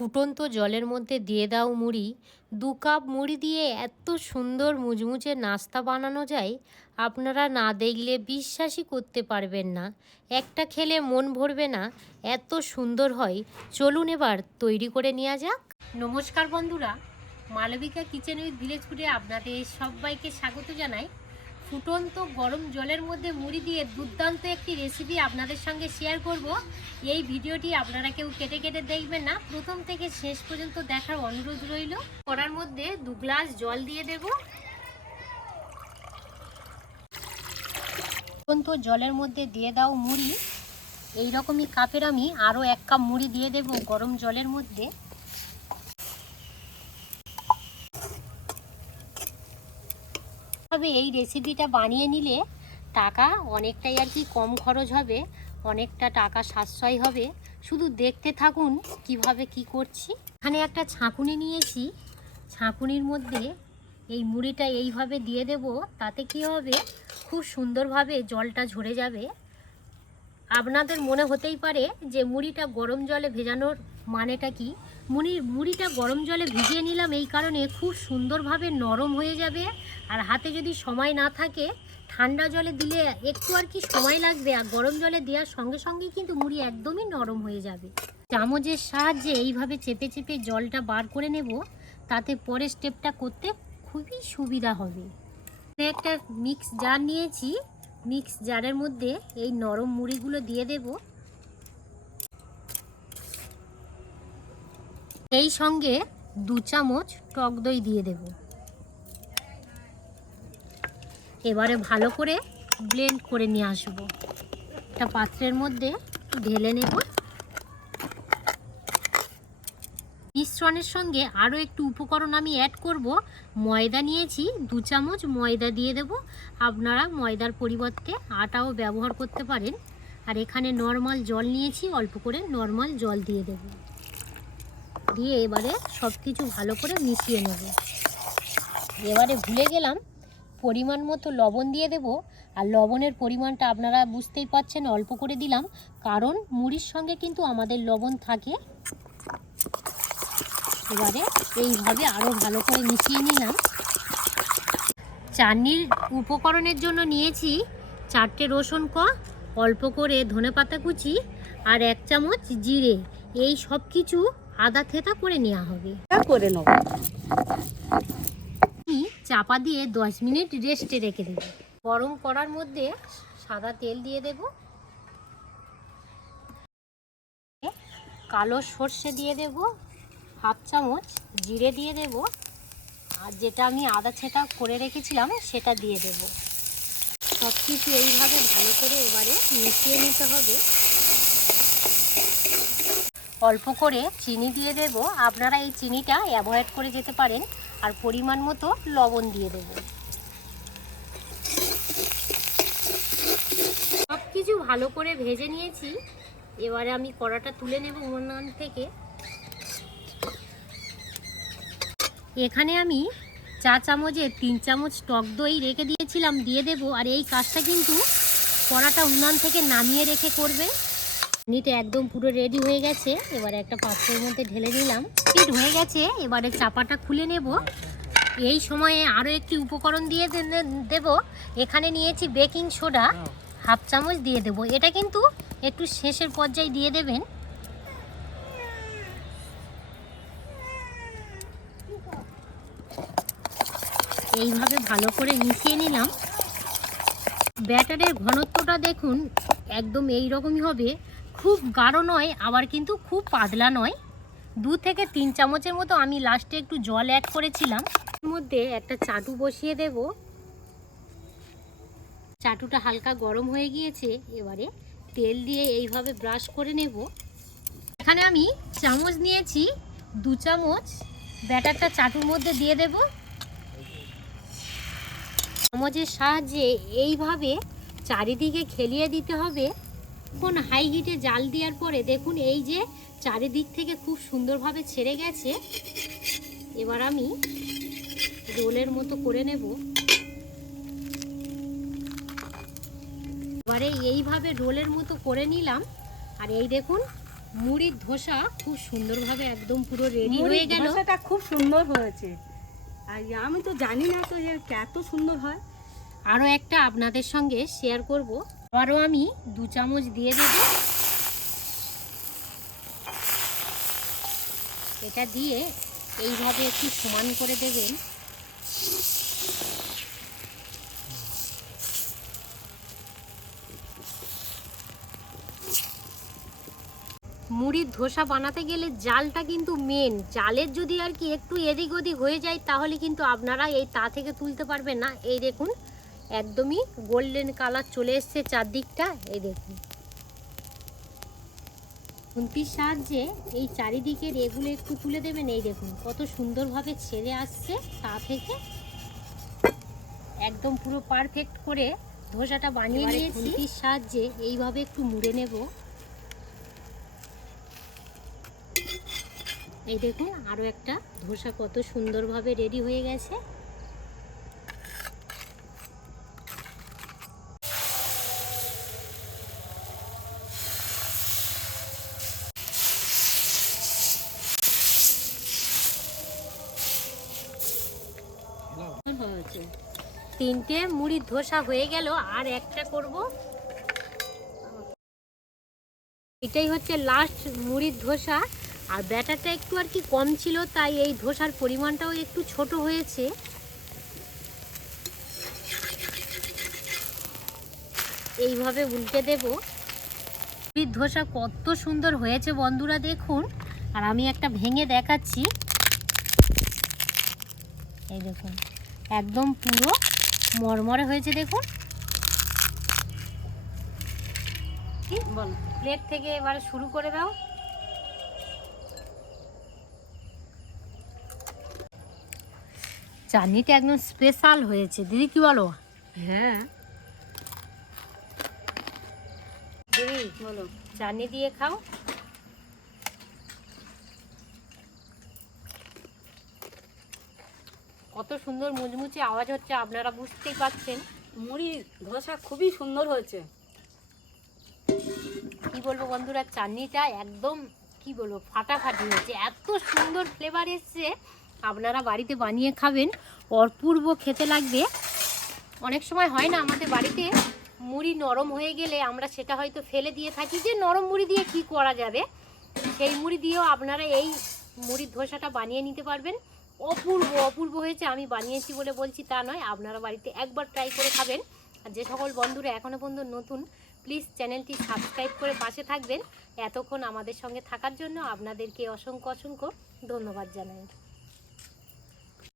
ফুটন্ত জলের মধ্যে দিয়ে দাও মুড়ি। দু কাপ মুড়ি দিয়ে এত সুন্দর মুচমুচে নাস্তা বানানো যায়, আপনারা না দেখলে বিশ্বাসই করতে পারবেন না। একটা খেলে মন ভরবে না, এত সুন্দর হয়। চলুন এবার তৈরি করে নেওয়া যাক। নমস্কার বন্ধুরা, মালবিকা কিচেন উইথ ভিলেজ ফুডে আপনাদের সবাইকে স্বাগত জানাই। ফুটন্ত গরম জলের মধ্যে মুড়ি দিয়ে দুর্দান্ত একটি রেসিপি আপনাদের সঙ্গে শেয়ার করব। এই ভিডিওটি আপনারা কেউ কেটে কেটে দেখবেন না। প্রথম থেকে শেষ পর্যন্ত দেখার অনুরোধ রইল। করার মধ্যে দু গ্লাস জল দিয়ে দেব। ফুটন্ত জলের মধ্যে দিয়ে দাও মুড়ি। এই রকমই কাপের আমি আরও এক কাপ মুড়ি দিয়ে দেব গরম জলের মধ্যে। তবে এই রেসিপিটা বানিয়ে নিলে টাকা অনেকটাই আর কি কম খরচ হবে, অনেকটা টাকা সাশ্রয় হবে। শুধু দেখতে থাকুন কীভাবে কি করছি। এখানে একটা ছাঁকুনি নিয়েছি। ছাঁকুনির মধ্যে এই মুড়িটা এইভাবে দিয়ে দেব, তাতে কি হবে? খুব সুন্দরভাবে জলটা ঝরে যাবে। আপনাদের মনে হতেই পারে যে মুড়িটা গরম জলে ভেজানোর মানেটা কি? মুড়ি মুড়িটা গরম জলে ভিজিয়ে নিলাম, এই কারণে খুব সুন্দরভাবে নরম হয়ে যাবে। আর হাতে যদি সময় না থাকে, ঠান্ডা জলে দিলে একটু আর কি সময় লাগবে, আর গরম জলে দেওয়ার সঙ্গে সঙ্গে কিন্তু মুড়ি একদমই নরম হয়ে যাবে। চামচের সাহায্যে এইভাবে চেপে চেপে জলটা বার করে নেব, তাতে পরের স্টেপটা করতে খুবই সুবিধা হবে। একটা মিক্স জার নিয়েছি মিক্স জারের মধ্যে এই নরম মুড়িগুলো দিয়ে দেব। এই সঙ্গে দু চামচ টক দই দিয়ে দেব। এবারে ভালো করে ব্লেন্ড করে নিয়ে আসব। একটা পাত্রের মধ্যে ঢেলে নেব। মিশ্রণের সঙ্গে আরও একটু উপকরণ আমি অ্যাড করব। ময়দা নিয়েছি, দু চামচ ময়দা দিয়ে দেব। আপনারা ময়দার পরিবর্তে আটাও ব্যবহার করতে পারেন। আর এখানে নর্মাল জল নিয়েছি, অল্প করে নর্মাল জল দিয়ে দেব। দিয়ে এবারে সব কিছু ভালো করে মিশিয়ে নেব। এবারে ভুলে গেলাম, পরিমাণ মতো লবণ দিয়ে দেব। আর লবণের পরিমাণটা আপনারা বুঝতেই পাচ্ছেন, অল্প করে দিলাম। কারণ মুড়ির সঙ্গে কিন্তু আমাদের লবণ থাকে। এবারে এইভাবে আরও ভালো করে মিশিয়ে নিলাম। চাটনির উপকরণের জন্য নিয়েছি চারটে রসুন ক, অল্প করে ধনে পাতা কুচি আর এক চামচ জিরে। এই সব কিছু আদা থেতা করে নেওয়া হবে। করে নেব। চাপা দিয়ে দশ মিনিট রেস্টে রেখে দেব। গরম করার মধ্যে সাদা তেল দিয়ে দেব। কালো সর্ষে দিয়ে দেব। হাফ চামচ জিরে দিয়ে দেব। আর যেটা আমি আদা ছেটা করে রেখেছিলাম সেটা দিয়ে দেব। সব কিছু এইভাবে ভালো করে এবারে মিশিয়ে নিতে হবে। অল্প করে চিনি দিয়ে দেব। আপনারা এই চিনিটা অ্যাভয়েড করে যেতে পারেন আর পরিমাণ মতো লবণ দিয়ে দেব। সব কিছু ভালো করে ভেজে নিয়েছি। এবারে আমি কড়াটা তুলে নেব উনান থেকে। এখানে আমি চা চামচে তিন চামচ টক দই রেখে দিয়েছিলাম, দিয়ে দেব। আর এই কাজটা কিন্তু কড়াটা উনান থেকে নামিয়ে রেখে করবে। নিটা একদম পুরো রেডি হয়ে গেছে। এবারে একটা পাত্রের মধ্যে ঢেলে নিলাম। হিট হয়ে গেছে, এবারে চাপাটা খুলে নেব। এই সময়ে আরও একটি উপকরণ দিয়ে দেব। এখানে নিয়েছি বেকিং সোডা হাফ চামচ দিয়ে দেব। এটা কিন্তু একটু শেষের পর্যায়ে দিয়ে দেবেন। এইভাবে ভালো করে মিশিয়ে নিলাম। ব্যাটারের ঘনত্বটা দেখুন, একদম এই রকমই হবে। খুব গাঢ় নয়, আবার কিন্তু খুব পাতলা নয়। দু থেকে তিন চামচের মতো আমি লাস্টে একটু জল অ্যাড করেছিলাম। মধ্যে একটা চাটু বসিয়ে দেব। চাটুটা হালকা গরম হয়ে গিয়েছে, এবারে তেল দিয়ে এইভাবে ব্রাশ করে নেব। এখানে আমি চামচ নিয়েছি, দু চামচ ব্যাটারটা চাটুর মধ্যে দিয়ে দেব। চামচের সাহায্যে এইভাবে চারিদিকে খেলিয়ে দিতে হবে। কোন হাই হিটে জাল দেওয়ার পরে দেখুন এই যে চারিদিক থেকে খুব সুন্দরভাবে ছেড়ে গেছে। এবার আমি রোলের মতো করে নেব। এবারে এইভাবে রোলের মতো করে নিলাম। আর এই দেখুন মুড়ির ধোসা খুব সুন্দরভাবে একদম পুরো রেডি হয়ে গেল। ধোসাটা খুব সুন্দর হয়েছে। আর আমি তো জানি না তো এত সুন্দর হয়। আরও একটা আপনাদের সঙ্গে শেয়ার করব। আবারও আমি দু চামচ দিয়ে দেব। এটা দিয়ে এইভাবে একটু সমান করে দেবেন। মুড়ির ধোসা বানাতে গেলে জালটা কিন্তু মেন জালের যদি আর কি একটু এদিক ওদিক হয়ে যায়, তাহলে কিন্তু আপনারা এই তা থেকে তুলতে পারবেন না। এই দেখুন একদমই গোল্ডেন কালার চলে এসছে চারদিকটা এই দেখুন। খুন্তির সাহায্যে এই চারিদিকের এগুলো একটু তুলে দেবেন এই দেখুন কত সুন্দরভাবে ছেড়ে আসছে তা থেকে। একদম পুরো পারফেক্ট করে ধোসাটা বানিয়ে নিয়েছি। খুন্তির সাহায্যে এইভাবে একটু মুড়ে নেব। এই দেখুন আরও একটা ধোসা কত সুন্দরভাবে রেডি হয়ে গেছে। হয়েছে তিনটে মুড়ির ধোসা হয়ে গেল, আর একটা করব। এটাই হচ্ছে লাস্ট মুড়ির ধোসা। আর ব্যাটারটা একটু আর কি কম ছিল, তাই এই ধোসার পরিমাণটাও একটু ছোট হয়েছে। এইভাবে উল্টে দেব। মুড়ির ধোসা কত সুন্দর হয়েছে বন্ধুরা দেখুন। আর আমি একটা ভেঙে দেখাচ্ছি। এই দেখুন। একদম পুরো মরমরে হয়েছে দেখুন। বল। প্লেট থেকে এবার শুরু করে দাও। চাটনিটা একদম স্পেশাল হয়েছে। দিদি কি বলো? হ্যাঁ। দিদি বলো। চাটনি দিয়ে খাও। কত সুন্দর মুচমুচে আওয়াজ হচ্ছে আপনারা বুঝতেই পারছেন। মুড়ি ধোসা খুবই সুন্দর হয়েছে। কি বলব বন্ধুরা চাটনিটা একদম কি বলব ফাটাফাটি হয়েছে। এত সুন্দর ফ্লেভার এসছে আপনারা বাড়িতে বানিয়ে খাবেন অপূর্ব খেতে লাগবে। অনেক সময় হয় না আমাদের বাড়িতে মুড়ি নরম হয়ে গেলে আমরা সেটা হয়তো ফেলে দিয়ে থাকি যে নরম মুড়ি দিয়ে কি করা যাবে? সেই মুড়ি দিয়েও আপনারা এই মুড়ির ধোসাটা বানিয়ে নিতে পারবেন। অপূর্ব অপূর্ব হয়েছে, আমি বানিয়েছি বলে বলছি তা নয়, আপনারা বাড়িতে একবার ট্রাই করে খাবেন। আর যে সকল বন্ধুরা এখনও পর্যন্ত নতুন প্লিজ চ্যানেলটি সাবস্ক্রাইব করে পাশে থাকবেন। এতক্ষণ আমাদের সঙ্গে থাকার জন্য আপনাদেরকে অসংখ্য অসংখ্য ধন্যবাদ জানাই।